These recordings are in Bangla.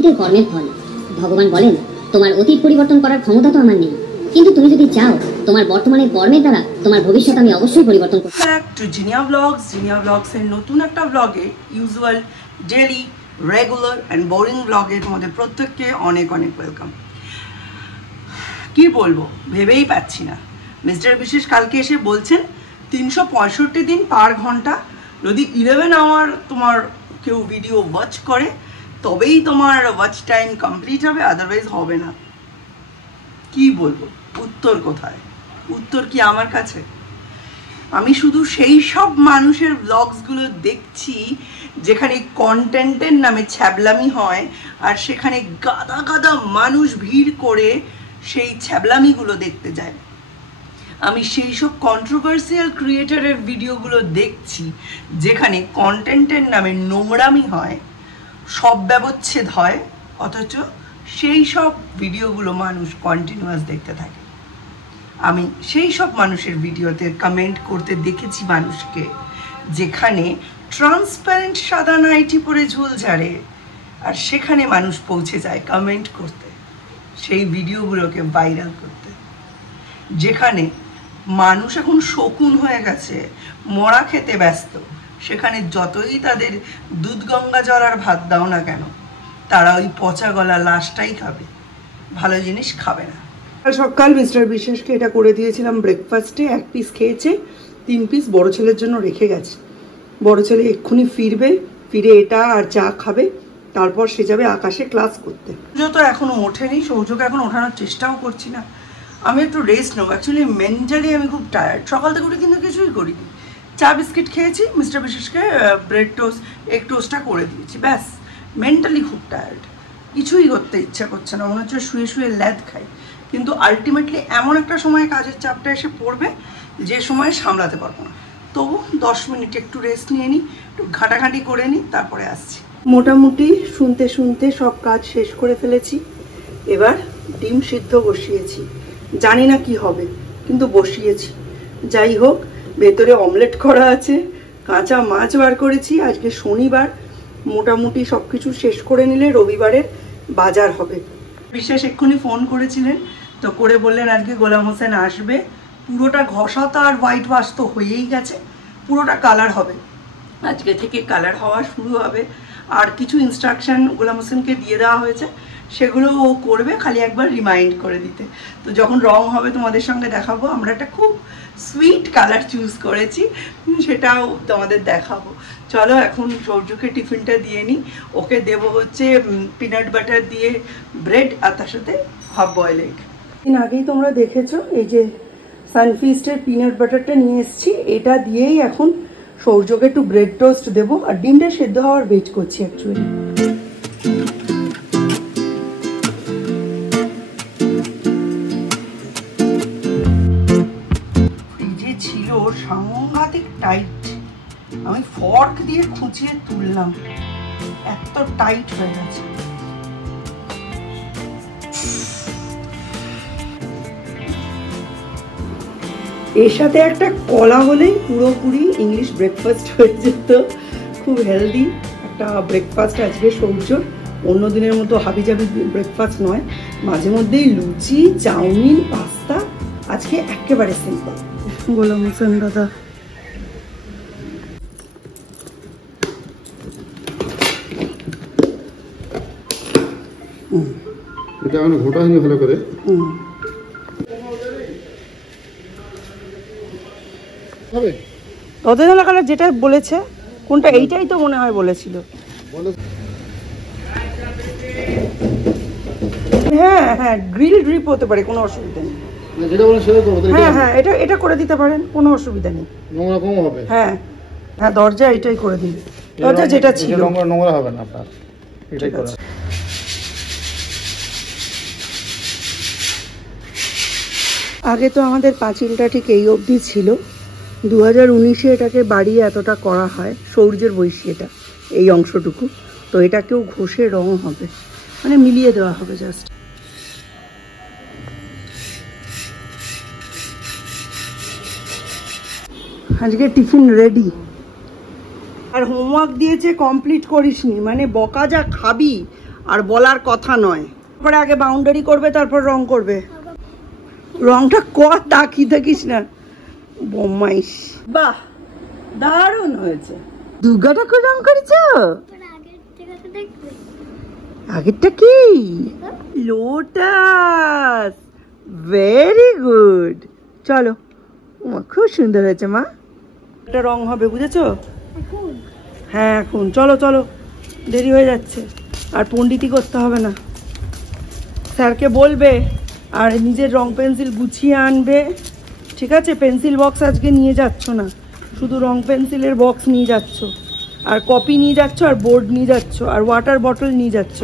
অতীতের কর্মের ফল। ভগবান বলেন, তোমার অতীত পরিবর্তন করার ক্ষমতা তো আমার নেই, কিন্তু তুমি যদি চাও তোমার বর্তমানের কর্মের দ্বারা তোমার ভবিষ্যৎ আমি অবশ্যই পরিবর্তন করব। ব্যাক টু জিনিয়া ব্লগস এর নতুন একটা ব্লগে, usual daily regular and boring ব্লগে তোমাদের প্রত্যেককে অনেক অনেক ওয়েলকাম। কি বলবো ভেবেই পাচ্ছি না। মিস্টার বিশেষ কালকে এসে বলছেন 365 দিন পার ঘন্টা যদি 11 আওয়ার তোমার কেউ ভিডিও ওয়াচ করে তবেই তোমার ওয়াচ টাইম কমপ্লিট হবে, আদারওয়াইজ হবে না। কি বলবো, উত্তর কোথায়? উত্তর কি আমার কাছে? আমি শুধু সেই সব মানুষের ব্লগসগুলো দেখছি যেখানে কন্টেন্টের নামে ছ্যাবলামি হয় আর সেখানে গাদা গাদা মানুষ ভিড় করে সেই ছ্যাবলামিগুলো দেখতে যায়। আমি সেই সব কন্ট্রোভার্সিয়াল ক্রিয়েটারের ভিডিওগুলো দেখছি যেখানে কন্টেন্টের নামে নোংরামি হয়, সব ব্যবচ্ছেদ হয়, অথচ সেই সব ভিডিওগুলো মানুষ কন্টিনিউয়াস দেখতে থাকে। আমি সেই সব মানুষের ভিডিওতে কমেন্ট করতে দেখেছি মানুষকে যেখানে ট্রান্সপারেন্ট সাদা নাইটি পরে ঝুল ঝাড়ে, আর সেখানে মানুষ পৌঁছে যায় কমেন্ট করতে, সেই ভিডিওগুলোকে ভাইরাল করতে। যেখানে মানুষ এখন শকুন হয়ে গেছে, মরা খেতে ব্যস্ত, সেখানে যতই তাদের দুধ গঙ্গা জল আর ভাত দাও না কেন, তারা ওই পচা গলা লাশটাই খাবে, ভালো জিনিস খাবে না। সকাল মিস্টার বিশেষকে এটা করে দিয়েছিলাম ব্রেকফাস্টে। 1 পিস খেয়েছে, 3 পিস বড় ছেলের জন্য রেখে গেছে। বড় ছেলে এক্ষুনি ফিরে এটা আর চা খাবে, তারপর সে যাবে আকাশে ক্লাস করতে। সূর্য তো এখনো ওঠেনি, সূর্যকে এখন ওঠানোর চেষ্টাও করছি না। আমি একটু রেস্ট নেবো। অ্যাকচুয়ালি মেন্টালি আমি খুব টায়ার্ড। সকাল থেকে উঠে কিন্তু কিছুই করিনি। চা বিস্কিট খেয়েছি, মিস্টার বিশেষকে ব্রেড টোস্ট এগ টোস্টটা করে দিয়েছি, ব্যাস। মেন্টালি খুব টায়ার্ড, কিছুই করতে ইচ্ছা করছে না, মনে হচ্ছে শুয়ে শুয়ে ল্যাদ খাই। কিন্তু আলটিমেটলি এমন একটা সময় কাজের চাপটা এসে পড়বে যে সময় সামলাতে পারবো না। তবু 10 মিনিট একটু রেস্ট নিয়ে নিই, একটু ঘাঁটাঘাঁটি করে নিই, তারপরে আসছি। মোটামুটি শুনতে শুনতে সব কাজ শেষ করে ফেলেছি। এবার ডিম সিদ্ধ বসিয়েছি, জানি না কি হবে কিন্তু বসিয়েছি। যাই হোক, ভেতরে অমলেট করা আছে, কাঁচা মাছ বার করেছি। আজকে শনিবার, মোটামুটি সব কিছু শেষ করে নিলে রবিবারের বাজার হবে। বিশেষ এক্ষুনি ফোন করেছিলেন, তো করে বললেন আজকে গোলাম হোসেন আসবে। পুরোটা ঘষাতা আর হোয়াইট ওয়াশ তো হয়েই গেছে, পুরোটা কালার হবে। আজকে থেকে কালার হওয়া শুরু হবে। আর কিছু ইনস্ট্রাকশন গোলাম হোসেনকে দিয়ে দেওয়া হয়েছে, সেগুলো ও করবে, খালি একবার রিমাইন্ড করে দিতে। তো যখন রং হবে তোমাদের সঙ্গে দেখাবো। আমরা একটা খুব সুইট কালার চুজ করেছি, সেটাও তোমাদের দেখাবো। চলো এখন সৌর্যকে টিফিনটা দিয়ে নিই। ওকে দেবো হচ্ছে পিনাট বাটার দিয়ে ব্রেড, আর তার সাথে হাফ বয়েল এগ। দিন আগেই তোমরা দেখেছো এই যে সানফিস্টের পিনাট বাটারটা নিয়ে এসেছি, এটা দিয়েই এখন সৌর্যকে একটু ব্রেড টোস্ট দেবো। আর ডিমটা সেদ্ধ হওয়ার ওয়েট করছি অ্যাকচুয়ালি। ফ্রিজে ছিল সাংঘাতিক টাইট, আমি ফর্ক দিয়ে খুঁচিয়ে তুললাম, এত টাইট হয়ে গেছে। এর সাথে একটা কলা হলেই পুরোপুরি ইংলিশ ব্রেকফাস্ট হয়ে যেত। খুব হেলদি একটা ব্রেকফাস্ট আজকে সৌর্যর। অন্য দিনের মতো হাবিজাবি ব্রেকফাস্ট নয়, মাঝে মধ্যেই লুচি, চাউমিন, পাস্তা। আজকে একেবারে সিম্পল। গোলাম হোসেন দাদা এটা মানে ঘোটা হয়নি ভালো করে। রতনলা কালার যেটা বলেছে, কোনটা? এইটাই তো মনে হয় বলেছিল। হ্যাঁ হ্যাঁ, গ্রিল ড্রিপ হতে পারে, কোনো অসুবিধা নেই। হ্যাঁ হ্যাঁ, এটা করে দিতে পারেন, কোনো অসুবিধা নেই। নোংরা কম হবে। হ্যাঁ হ্যাঁ, দরজা এটাই করে দিন, দরজা যেটা ছিল। নোংরা হবে না আপনার, এটাই করা। আগে তো আমাদের পাঁচিলটা ঠিক এই অবধি ছিল, 2019-এ এটাকে বাড়িয়ে এতটা করা হয়। সৌর্যের বৈশী এটা, এই অংশটুকু। তো এটাকেও ঘষে রং হবে, মানে মিলিয়ে দেওয়া হবে জাস্ট। আজকে টিফিন রেডি। আর হোমওয়ার্ক দিয়েছে কমপ্লিট করিসনি, মানে বকা যা খাবি আর বলার কথা নয়। তারপরে আগে বাউন্ডারি করবে, তারপর রং করবে। রংটা তাকিয়ে থাকিস না, বমাইশ। বাহ, দারুণ হয়েছে। দুর্গা ঠাকুর রং করেছ? আগেরটা কি? লোটাস। Very good. চলো, খুব সুন্দর হয়েছে মা। একটা রং হবে, বুঝেছো? হ্যাঁ এখন চলো চলো, দেরি হয়ে যাচ্ছে। আর পণ্ডিতি করতে হবে না, স্যারকে বলবে আর নিজের রং পেন্সিল গুছিয়ে আনবে, ঠিক আছে? পেন্সিল বক্স আজকে নিয়ে যাচ্ছ না, শুধু রং পেন্সিলের বক্স নিয়ে যাচ্ছ, আর কপি নিয়ে যাচ্ছ, আর বোর্ড নিয়ে যাচ্ছ, আর ওয়াটার বটল নিয়ে যাচ্ছ,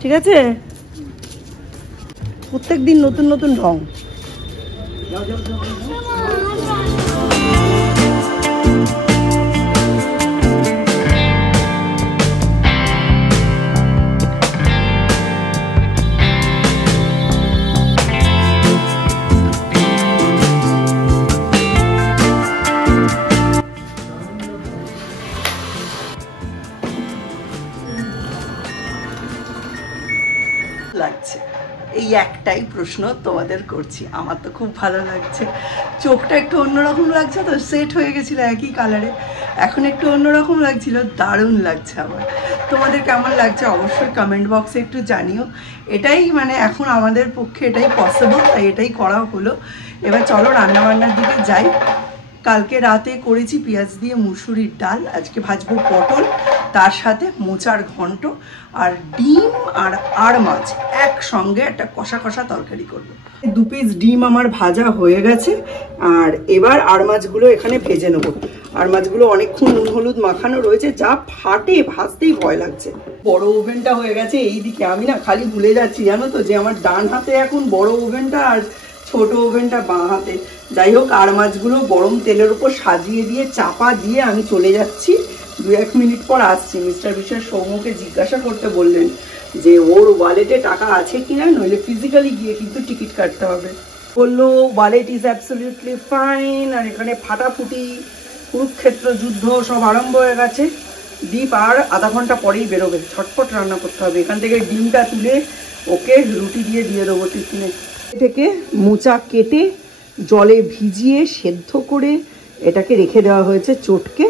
ঠিক আছে? প্রত্যেক দিন নতুন নতুন রং। লাগছে এই একটাই প্রশ্ন তোমাদের করছি। আমার তো খুব ভালো লাগছে, চোখটা একটু অন্যরকম লাগছে, তো সেট হয়ে গেছিলো একই কালারে, এখন একটু অন্যরকম লাগছিল, দারুণ লাগছে। আমার তোমাদের কেমন লাগছে অবশ্যই কমেন্ট বক্সে একটু জানিও। এটাই মানে এখন আমাদের পক্ষে এটাই পসিবল, তাই এটাই করা হলো। এবার চলো রান্নাবান্নার দিকে যাই। কালকে রাতে করেছি পেঁয়াজ দিয়ে মুসুরির ডাল, আজকে ভাজবো পটল, তার সাথে মোচার ঘন্ট আর ডিম আর আড় মাছ একসঙ্গে একটা কষা কষা তরকারি করবো। 2 পিস ডিম আমার ভাজা হয়ে গেছে, আর এবার আড় মাছগুলো এখানে ভেজে নেবো। আড় মাছগুলো অনেকক্ষণ নুন হলুদ মাখানো রয়েছে, যা ফাটে, ভাজতেই ভয় লাগছে। বড় ওভেনটা হয়ে গেছে এইদিকে, আমি না খালি ভুলে যাচ্ছি জানো তো, যে আমার ডান হাতে এখন বড় ওভেনটা আর ছোট ওভেনটা বাঁ হাতে। যাই হোক, আড় মাছগুলো গরম তেলের উপর সাজিয়ে দিয়ে চাপা দিয়ে আমি চলে যাচ্ছি, 2-1 মিনিট পর আসছি। মিস্টার বিশ্বাস সৌম্যকে জিজ্ঞাসা করতে বললেন যে ওর ওয়ালেটে টাকা আছে কিনা, নইলে ফিজিক্যালি গিয়ে কিন্তু টিকিট কাটতে হবে। বললো ওয়ালেট ইজ অ্যাবসলিউটলি ফাইন। আর এখানে ফাটাফুটি কুরুক্ষেত্র যুদ্ধ সব আরম্ভ হয়ে গেছে। দীপ আর আধা ঘন্টা পরেই বেরোবে, ছটফট রান্না করতে হবে। এখান থেকে ডিমটা তুলে ওকে রুটি দিয়ে দেবো টিফিনে। থেকে মোচা কেটে জলে ভিজিয়ে সেদ্ধ করে এটাকে রেখে দেওয়া হয়েছে চটকে।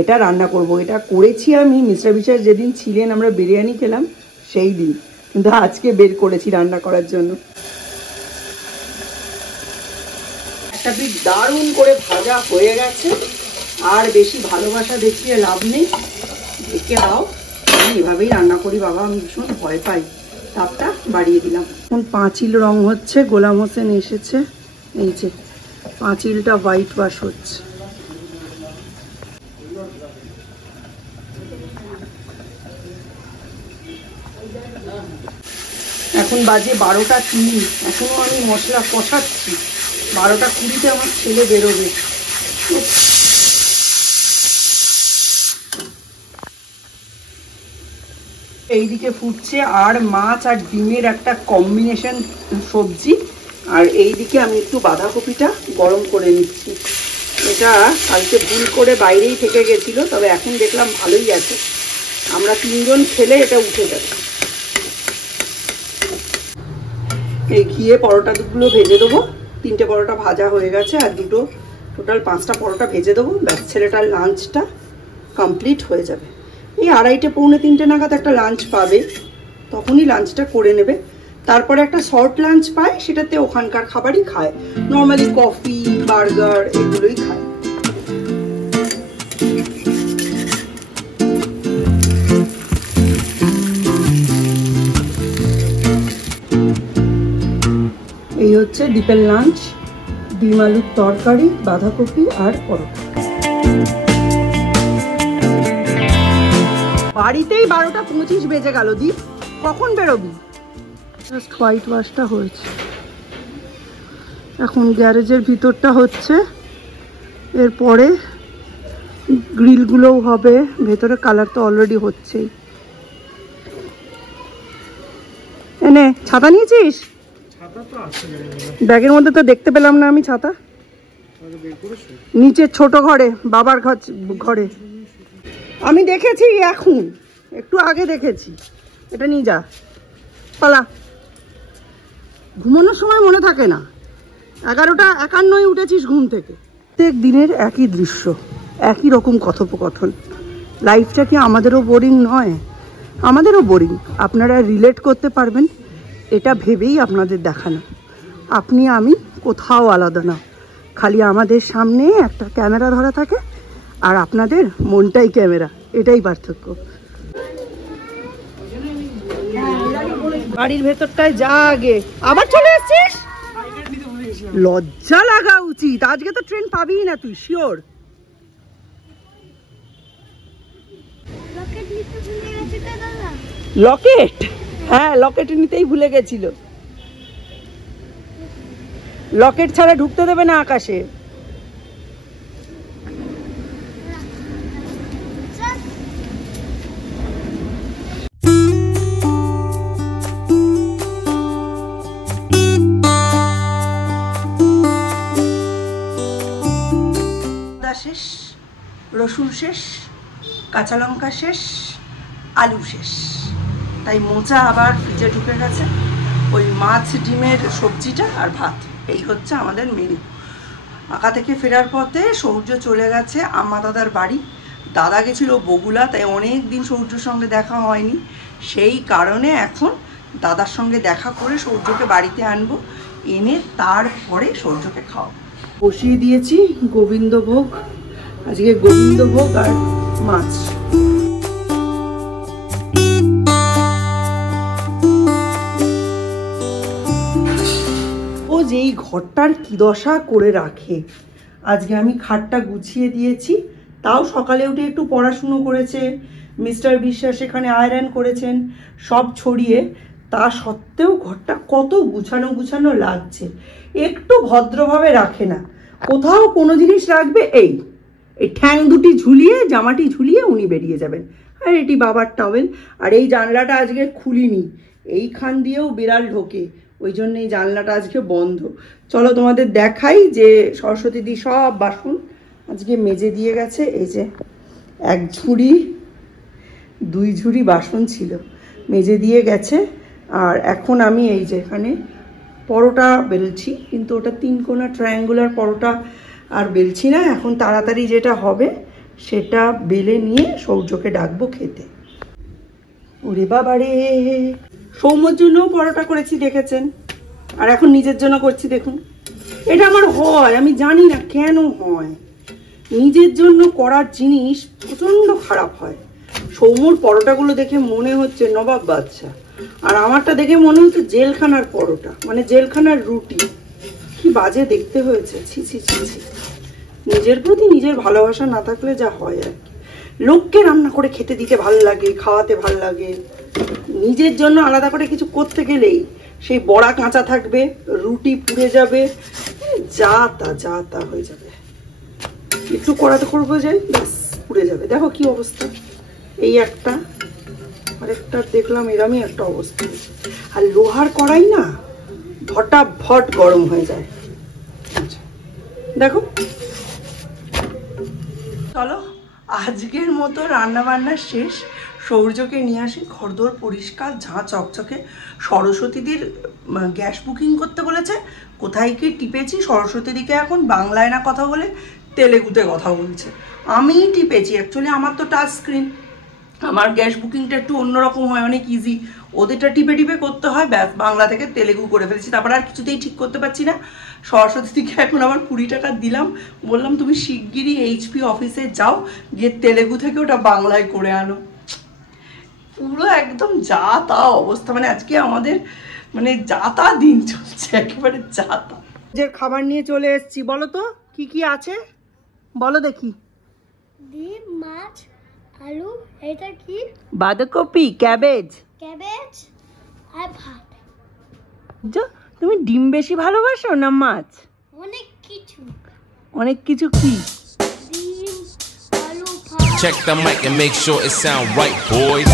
এটা রান্না করব। এটা করেছি আমি মিস্টার বিশ্বাস যেদিন ছিলেন, আমরা বিরিয়ানি খেলাম সেই দিন, কিন্তু আজকে বের করেছি রান্না করার জন্য। একটা পিঠ দারুণ করে ভাজা হয়ে গেছে, আর বেশি ভালোবাসা দেখিয়ে লাভ নেই, দেখে দাও। আমি এভাবেই রান্না করি বাবা, আমি ভীষণ ভয় পাই। তাপটা বাড়িয়ে দিলাম। এখন পাঁচিল রং হচ্ছে, গোলাম হোসেন এসেছে, এই যে পাঁচিলটা হোয়াইট ওয়াশ হচ্ছে। এখন বাজে 12টা 3, এখনো আমি মশলা কষাচ্ছি। 12টা 20-তে আমার ছেলে বেরোবে। এইদিকে ফুটছে আর মাছ আর ডিমের একটা কম্বিনেশন সবজি, আর এইদিকে আমি একটু বাঁধাকপিটা গরম করে নিচ্ছি। এটা কালকে ভুল করে বাইরেই থেকে গেছিল, তবে এখন দেখলাম ভালোই আছে। আমরা 3 জন খেলে এটা উঠে যাবে। এই ঘিয়ে পরোটাগুলো ভেজে দেবো। 3টে পরোটা ভাজা হয়ে গেছে, আর দুটো, টোটাল 5টা পরোটা ভেজে দেবো। ব্যাস, ছেলেটার লাঞ্চটা কমপ্লিট হয়ে যাবে। এই 2:30 পৌনে 3টে নাগাদ একটা লাঞ্চ পাবে, তখনই লাঞ্চটা করে নেবে। তারপরে একটা শর্ট লাঞ্চ পায়, সেটাতে ওখানকার খাবারই খায়, নর্মালি কফি বার্গার এগুলোই খায়। এই হচ্ছে দীপের লাঞ্চ, ডিম আলুর তরকারি, বাঁধাকপি আর পরোটা। বাড়িতেই 12টা 25 বেজে গেল। দীপ কখন বেরোবি? জাস্ট হোয়াইট ওয়াশটা হয়েছে, এখন গ্যারেজের ভিতরটা হচ্ছে, এরপরে গ্রিলগুলোও হবে। ভেতরে কালার তো অলরেডি হচ্ছেই। এনে ছাতা নিয়েছিস? ব্যাগের মধ্যে তো দেখতে পেলাম না আমি ছাতা। নিচে ছোট ঘরে, বাবার ঘরে আমি দেখেছি, এখন একটু আগে দেখেছি। এটা নিয়ে যা, পালা। ঘুমানোর সময় মনে থাকে না, 11:51 উঠেছিস ঘুম থেকে। প্রত্যেক দিনের একই দৃশ্য, একই রকম কথোপকথন। লাইফটা কি আমাদেরও বোরিং নয়? আমাদেরও বোরিং। আপনারা রিলেট করতে পারবেন এটা ভেবেই আপনাদের দেখানো। আপনি আমি কোথাও আলাদা না, খালি আমাদের সামনে একটা ক্যামেরা ধরা থাকে আর আপনাদের মনটাই ক্যামেরা, এটাই পার্থক্য। বাড়ির ভেতরটায় যা আগে, আবার চলে এসছিস? লজ্জা লাগা উচিত, আজকে তো ট্রেন পাবি না তুই, শিওর। লকেট? হ্যাঁ, লকেট নিতেই ভুলে গেছিল। লকেট ছাড়া ঢুকতে দেবে না আকাশে। শেষ, রসুন শেষ, কাঁচা লঙ্কা শেষ, আলু শেষ, তাই মোচা আবার ফ্রিজে ঢুকে গেছে। ওই মাছ ডিমের সবজিটা আর ভাত, এই হচ্ছে আমাদের মেনু। আঁকা থেকে ফেরার পথে সূর্য চলে গেছে আম্মা দাদার বাড়ি। দাদা গেছিল বগুলা, তাই অনেক দিন সূর্যর সঙ্গে দেখা হয়নি। সেই কারণে এখন দাদার সঙ্গে দেখা করে সূর্যকে বাড়িতে আনবো, এনে তারপরে সূর্যকে খাওয়াবো। বসিয়ে দিয়েছি গোবিন্দভোগ, আজকে গোবিন্দভোগ আর মাছ। ও যে এই ঘরটার কি দশা করে রাখে। আজকে আমি খাটটা গুছিয়ে দিয়েছি, তাও সকালে উঠে একটু পড়াশুনো করেছে, মিস্টার বিশ্বাস এখানে আয়রন করেছেন, সব ছড়িয়ে। তা সত্ত্বেও ঘরটা কত গুছানো গুছানো লাগছে। একটু ভদ্রভাবে রাখে না, কোথাও কোনো জিনিস রাখবে এই ঠ্যাং দুটি ঝুলিয়ে, জামাটি ঝুলিয়ে উনি বেরিয়ে যাবেন। আর এটি বাবার টাওয়েল। আর এই জানলাটা আজকে খুলিনি, এইখান দিয়েও বিড়াল ঢোকে, ওই জন্য এই জানলাটা আজকে বন্ধ। চলো তোমাদের দেখাই যে সরস্বতী দি সব বাসন আজকে মেজে দিয়ে গেছে। এই যে 1 ঝুড়ি 2 ঝুড়ি বাসন ছিল, মেজে দিয়ে গেছে। আর এখন আমি এই যে এখানে পরোটা বেলছি, কিন্তু ওটা 3 কোনা ট্রায়াঙ্গুলার পরোটা আর বেলছি না। এখন তাড়াতাড়ি যেটা হবে সেটা বেলে নিয়ে সৌর্যকে ডাকবো খেতে। ওরে বাবারে, সৌম্যর জন্যও পরোটা করেছি দেখেছেন, আর এখন নিজের জন্য করছি। দেখুন, এটা আমার হয়, আমি জানি না কেন হয়। নিজের জন্য করার জিনিস প্রচণ্ড খারাপ হয়। সৌম্যর পরোটাগুলো দেখে মনে হচ্ছে নবাব বাদশা, আর আমারটা দেখে মনে হচ্ছে জেলখানার পরোটা, মানে জেলখানার রুটি। কি বাজে দেখতে হয়েছে, ছি ছি ছি ছি। নিজের প্রতি নিজের ভালোবাসা না থাকলে যা হয় আর কি। লোককে রান্না করে খেতে দিতে ভালো লাগে, খাওয়াতে ভালো লাগে, নিজের জন্য আলাদা করে কিছু করতে গেলেই সেই বড়া কাঁচা থাকবে, রুটি পুড়ে যাবে, যা তা হয়ে যাবে। একটু কড়াতে করবো যাই, ব্যাস পুড়ে যাবে। দেখো কি অবস্থা, এই একটা, আরেকটা দেখলাম এরমই একটা অবস্থা। আর লোহার কড়াই না ফটাফট গরম হয়ে যায়। আচ্ছা দেখো, চলো আজকের মতো রান্না বান্না শেষ। সৌর্যকে নিয়ে আসি, ঘরদোর পরিষ্কার, ঝাঁ চকচকে। সরস্বতীদির গ্যাস বুকিং করতে বলেছে, কোথায় কি টিপেছি, সরস্বতীদিকে এখন বাংলায় না কথা বলে তেলেগুতে কথা বলছে। আমিই টিপেছি, অ্যাকচুয়ালি আমার তো টাচ স্ক্রিন, আমার গ্যাস বুকিংটা একটু অন্যরকম হয়, অনেক ইজি। ওদেরটা টিপে টিপে করতে হয়, ব্যাস বাংলা থেকে তেলেগু করে ফেলেছি। তারপর আর কিছুতেই ঠিক করতে পারছি না। সরস্বতীকে এখন আবার 20 টাকা দিলাম, বললাম তুমি শিগগিরই HP অফিসে যাও, গিয়ে তেলেগু থেকে ওটা বাংলায় করে আনো। পুরো একদম যা তা অবস্থা, মানে আজকে আমাদের মানে যা তা দিন চলছে, একেবারে যা তা। যে খাবার নিয়ে চলে এসেছি, বলো তো কি কি আছে, বলো দেখি। ডিম, মাছ, আলু, এটা কি? বাঁধাকপি, ক্যাবেজ আর ভাত। তুমি ডিম বেশি ভালোবাসো না মাছ? অনেক কিছু কি? ডিম, আলু, ভাত। Check the mic and make sure it sound right, boys.